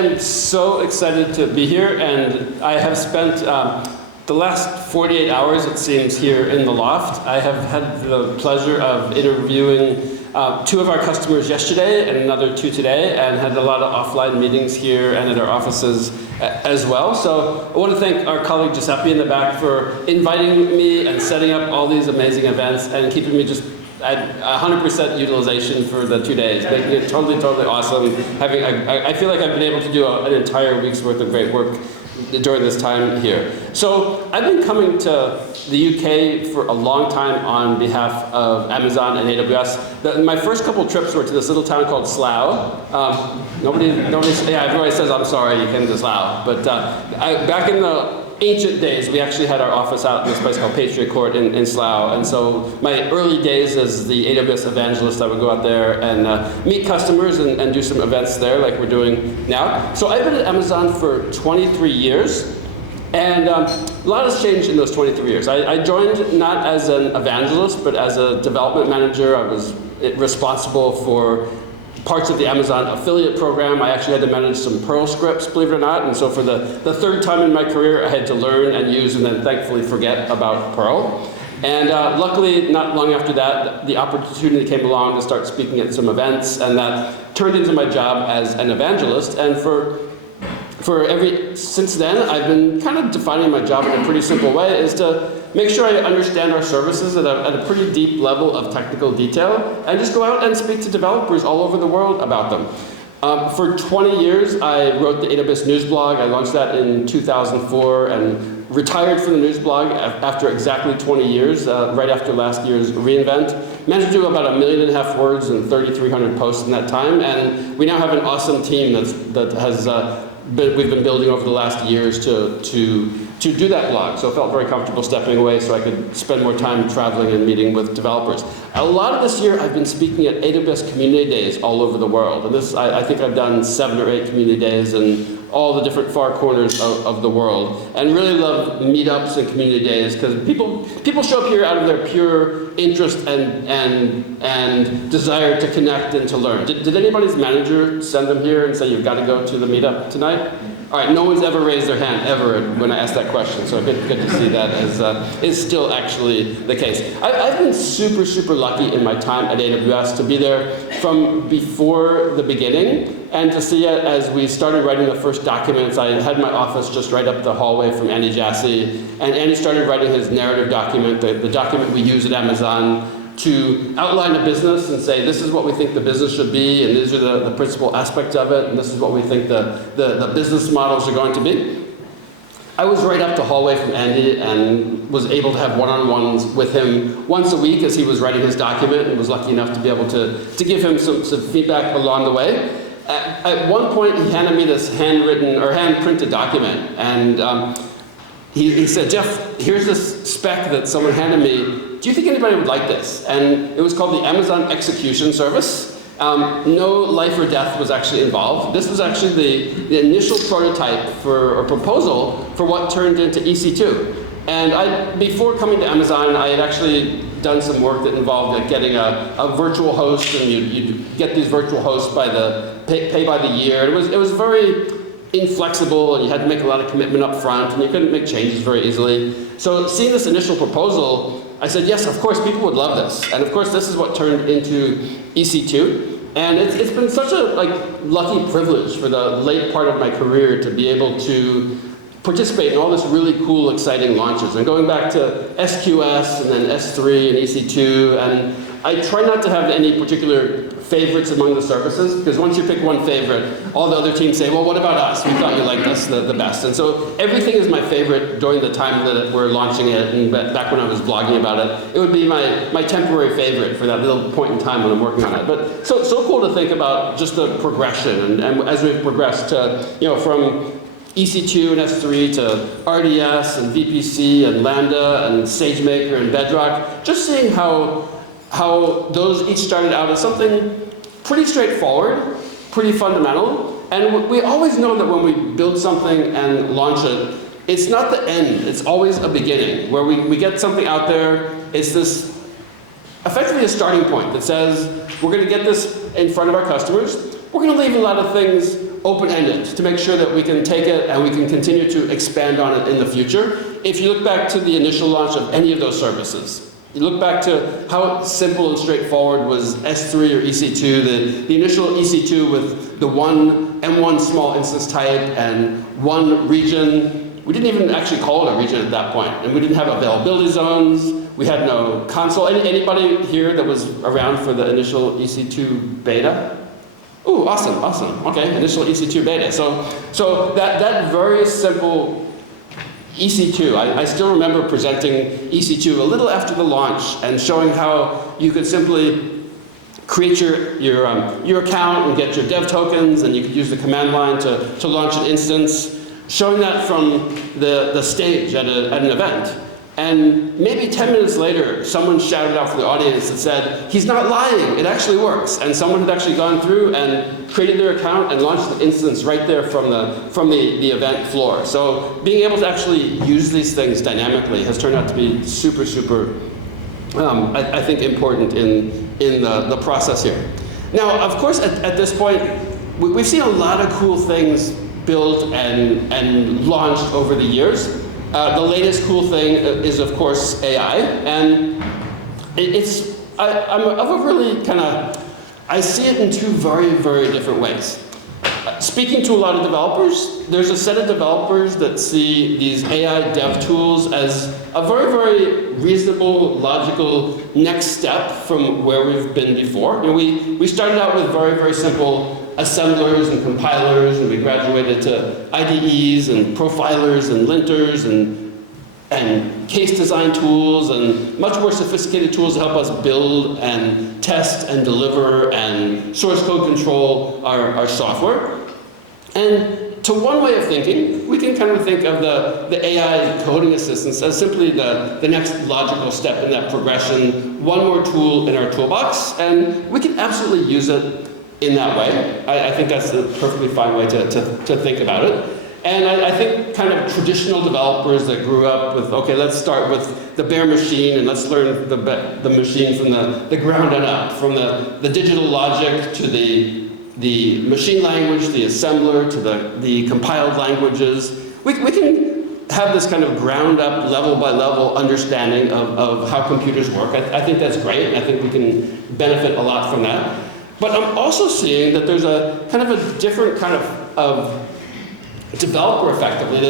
I'm so excited to be here, and I have spent the last 48 hours, it seems, here in the loft. I have had the pleasure of interviewing two of our customers yesterday and another two today, and had a lot of offline meetings here and at our offices as well. So I want to thank our colleague Giuseppe in the back for inviting me and setting up all these amazing events and keeping me just at 100% utilization for the 2 days, making it totally awesome. I feel like I've been able to do an entire week's worth of great work during this time here. So I've been coming to the UK for a long time on behalf of Amazon and AWS. My first couple trips were to this little town called Slough. Everybody says I'm sorry, you came to Slough. But back in the ancient days, we actually had our office out in this place called Patriot Court in Slough. And so my early days as the AWS Evangelist, I would go out there and meet customers and do some events there like we're doing now. So I've been at Amazon for 23 years. And a lot has changed in those 23 years. I joined not as an evangelist, but as a development manager. I was responsible for parts of the Amazon affiliate program. I actually had to manage some Perl scripts, believe it or not. And so for the third time in my career, I had to learn and use and then thankfully forget about Perl. And luckily, not long after that, the opportunity came along to start speaking at some events, and that turned into my job as an evangelist. And since then, I've been kind of defining my job in a pretty simple way, is to make sure I understand our services at a pretty deep level of technical detail, and just go out and speak to developers all over the world about them. For 20 years, I wrote the AWS news blog. I launched that in 2004 and retired from the news blog after exactly 20 years, right after last year's reInvent. Managed to do about 1.5 million words and 3,300 posts in that time, and we now have an awesome team we've been building over the last years to do that blog. So I felt very comfortable stepping away so I could spend more time traveling and meeting with developers. A lot of this year I've been speaking at AWS community days all over the world. And I think I've done 7 or 8 community days in all the different far corners of the world. And really love meetups and community days because people show up here out of their pure interest and desire to connect and to learn. Did anybody's manager send them here and say you've got to go to the meetup tonight? All right, no one's ever raised their hand, ever, when I asked that question, so good to see that is still actually the case. I've been super lucky in my time at AWS to be there from before the beginning, and to see it as we started writing the first documents. I had my office just right up the hallway from Andy Jassy, and Andy started writing his narrative document, the document we use at Amazon, to outline a business and say, this is what we think the business should be, and these are the principal aspects of it, and this is what we think the business models are going to be. I was right up the hallway from Andy and was able to have one-on-ones with him once a week as he was writing his document, and was lucky enough to be able to give him some feedback along the way. At one point, he handed me this handwritten or hand-printed document, and he said, Jeff, here's this spec that someone handed me. Do you think anybody would like this? And it was called the Amazon Execution Service. No life or death was actually involved. This was actually the initial prototype or proposal for what turned into EC2. And before coming to Amazon, I had actually done some work that involved getting a virtual host, and you'd get these virtual hosts by pay by the year. It was very inflexible, and you had to make a lot of commitment up front, and you couldn't make changes very easily. So seeing this initial proposal, I said, yes, of course, people would love this. And of course, this is what turned into EC2. And it's been such a lucky privilege for the late part of my career to be able to participate in all this really cool, exciting launches. And going back to SQS and then S3 and EC2, and I try not to have any particular favorites among the services, because once you pick one favorite, all the other teams say, well, what about us? We thought you liked us the best. And so everything is my favorite during the time that we're launching it, and back when I was blogging about it, it would be my temporary favorite for that little point in time when I'm working on it. But so cool to think about just the progression, and as we've progressed to, from EC2 and S3 to RDS and VPC and Lambda and SageMaker and Bedrock, just seeing how those each started out as something pretty straightforward, pretty fundamental. And we always know that when we build something and launch it, it's not the end, it's always a beginning, where we get something out there. It's this effectively a starting point that says, we're going to get this in front of our customers. We're going to leave a lot of things open-ended to make sure that we can take it and we can continue to expand on it in the future. If you look back to the initial launch of any of those services, you look back to how simple and straightforward was S3 or EC2, the initial EC2 with the one M1 small instance type and one region. We didn't even actually call it a region at that point, and we didn't have availability zones. We had no console. Anybody here that was around for the initial EC2 beta? Ooh, awesome. Okay, initial EC2 beta. So that very simple EC2, I still remember presenting EC2 a little after the launch and showing how you could simply create your account and get your dev tokens, and you could use the command line to launch an instance, showing that from the stage at an event. And maybe 10 minutes later, someone shouted out from the audience and said, "He's not lying, it actually works." And someone had actually gone through and created their account and launched the instance right there from the event floor. So being able to actually use these things dynamically has turned out to be super, I think, important in the process here. Now, of course, at this point, we've seen a lot of cool things built and launched over the years. The latest cool thing is, of course, AI, and I'm of a really I see it in two very, very different ways. Speaking to a lot of developers, there's a set of developers that see these AI dev tools as a very, very reasonable, logical next step from where we've been before. You know, we started out with very, very simple assemblers and compilers, and we graduated to IDEs and profilers and linters and case design tools and much more sophisticated tools to help us build and test and deliver and source code control our software. And to one way of thinking, we can kind of think of the AI coding assistance as simply the next logical step in that progression, one more tool in our toolbox, and we can absolutely use it in that way. I think that's a perfectly fine way to think about it. And I think kind of traditional developers that grew up with, okay, let's start with the bare machine and let's learn the machine from the ground up, from the digital logic to the machine language, the assembler, to the compiled languages. We can have this kind of ground up, level by level understanding of how computers work. I think that's great. I think we can benefit a lot from that. But I'm also seeing that there's a kind of a different kind of developer effectively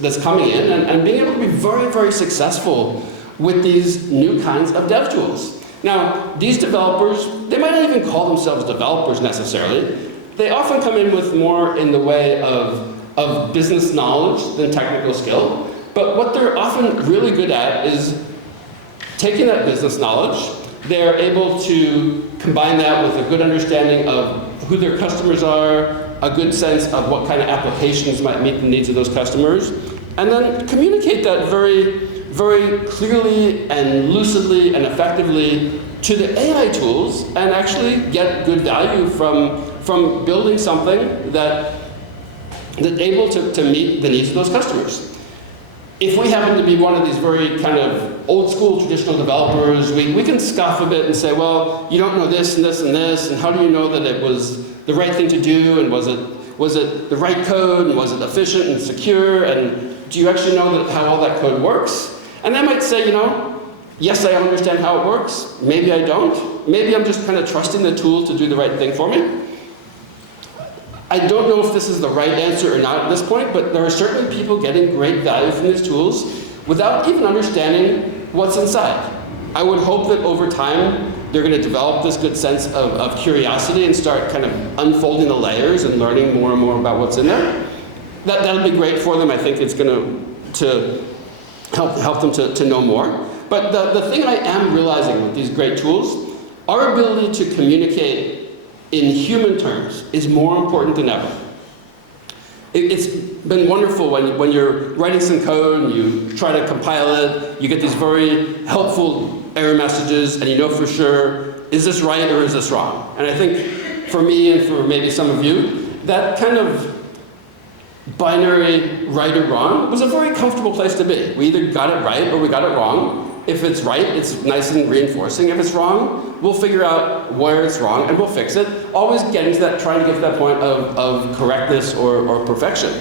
that's coming in and being able to be very, very successful with these new kinds of dev tools. Now, these developers, they might not even call themselves developers necessarily. They often come in with more in the way of business knowledge than technical skill. But what they're often really good at is taking that business knowledge. They're able to combine that with a good understanding of who their customers are, a good sense of what kind of applications might meet the needs of those customers, and then communicate that very, very clearly and lucidly and effectively to the AI tools and actually get good value from building something that's able to meet the needs of those customers. If we happen to be one of these very kind of old school traditional developers, we can scoff a bit and say, well, you don't know this and this and this, and how do you know that it was the right thing to do, and was it the right code, and was it efficient and secure, and do you actually know how all that code works? And they might say, you know, yes, I understand how it works, maybe I don't, maybe I'm just kind of trusting the tool to do the right thing for me. I don't know if this is the right answer or not at this point, but there are certainly people getting great value from these tools without even understanding what's inside. I would hope that over time, they're going to develop this good sense of curiosity and start kind of unfolding the layers and learning more and more about what's in there. That'll be great for them. I think it's going to help them to know more. But the thing I am realizing with these great tools, our ability to communicate in human terms is more important than ever. It's been wonderful when you're writing some code and you try to compile it, you get these very helpful error messages, and you know for sure, is this right or is this wrong? And I think for me and for maybe some of you, that kind of binary right or wrong was a very comfortable place to be. We either got it right or we got it wrong. If it's right, it's nice and reinforcing. If it's wrong, we'll figure out where it's wrong and we'll fix it. Always getting to that, trying to get to that point of correctness or perfection.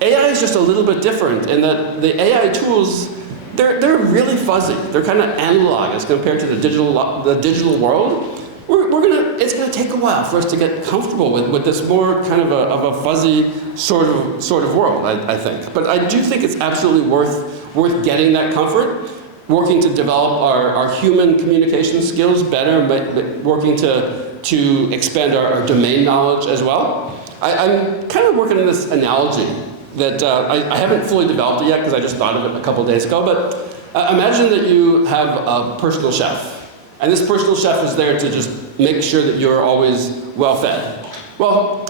AI is just a little bit different in that the AI tools, they're really fuzzy. They're kind of analog as compared to the digital world. It's gonna take a while for us to get comfortable with this more kind of a fuzzy sort of world, I think. But I do think it's absolutely worth getting that comfort, working to develop our human communication skills better, but working to expand our domain knowledge as well. I'm kind of working on this analogy that I haven't fully developed it yet because I just thought of it a couple days ago, but imagine that you have a personal chef. And this personal chef is there to just make sure that you're always well fed. Well,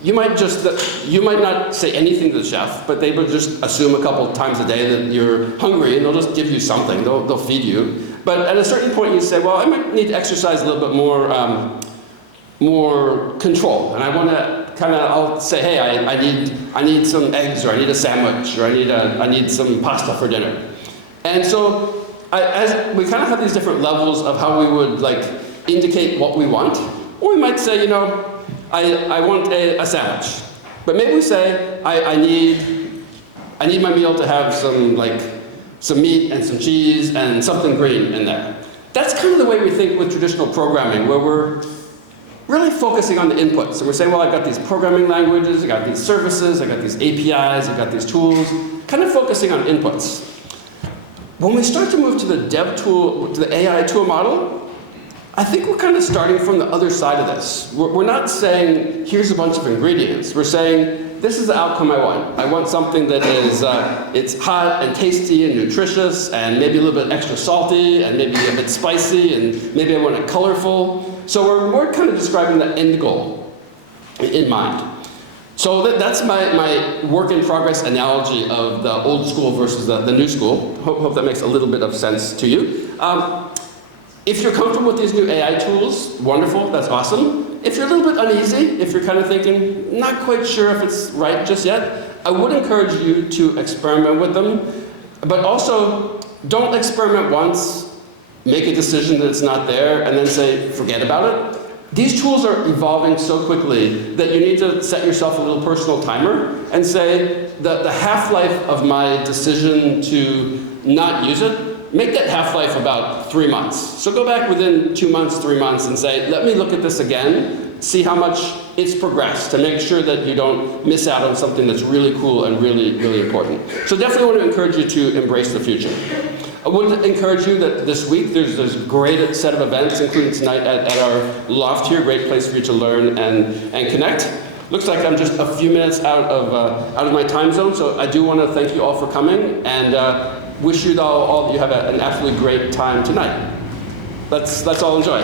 you might not say anything to the chef, but they would just assume a couple times a day that you're hungry, and they'll just give you something. They'll feed you. But at a certain point, you say, well, I might need to exercise a little bit more control, and I want to I'll say, hey, I need some eggs, or I need a sandwich, or I need some pasta for dinner. And so as we kind of have these different levels of how we would indicate what we want, or we might say, I want a sandwich, but maybe we say I need my meal to have some meat and some cheese and something green in there. That's kind of the way we think with traditional programming, where we're really focusing on the inputs. So we're saying, well, I've got these programming languages, I've got these services, I've got these APIs, I've got these tools, kind of focusing on inputs. When we start to move to the dev tool, to the AI tool model, I think we're kind of starting from the other side of this. We're not saying, here's a bunch of ingredients. We're saying, this is the outcome I want. I want something that is, it's hot and tasty and nutritious and maybe a little bit extra salty and maybe a bit spicy and maybe I want it colorful. So we're more kind of describing the end goal in mind. So that's my work in progress analogy of the old school versus the new school. Hope that makes a little bit of sense to you. If you're comfortable with these new AI tools, wonderful, that's awesome. If you're a little bit uneasy, if you're kind of thinking, not quite sure if it's right just yet, I would encourage you to experiment with them, but also don't experiment once, make a decision that it's not there, and then say, forget about it. These tools are evolving so quickly that you need to set yourself a little personal timer and say, the half-life of my decision to not use it, make that half-life about 3 months. So go back within 2 months, 3 months, and say, let me look at this again, see how much it's progressed, to make sure that you don't miss out on something that's really cool and really, really important. So definitely want to encourage you to embrace the future. I would encourage you that this week there's a great set of events, including tonight at our loft here, great place for you to learn and connect. Looks like I'm just a few minutes out of my time zone, so I do want to thank you all for coming and wish you all that you have an absolutely great time tonight. Let's all enjoy.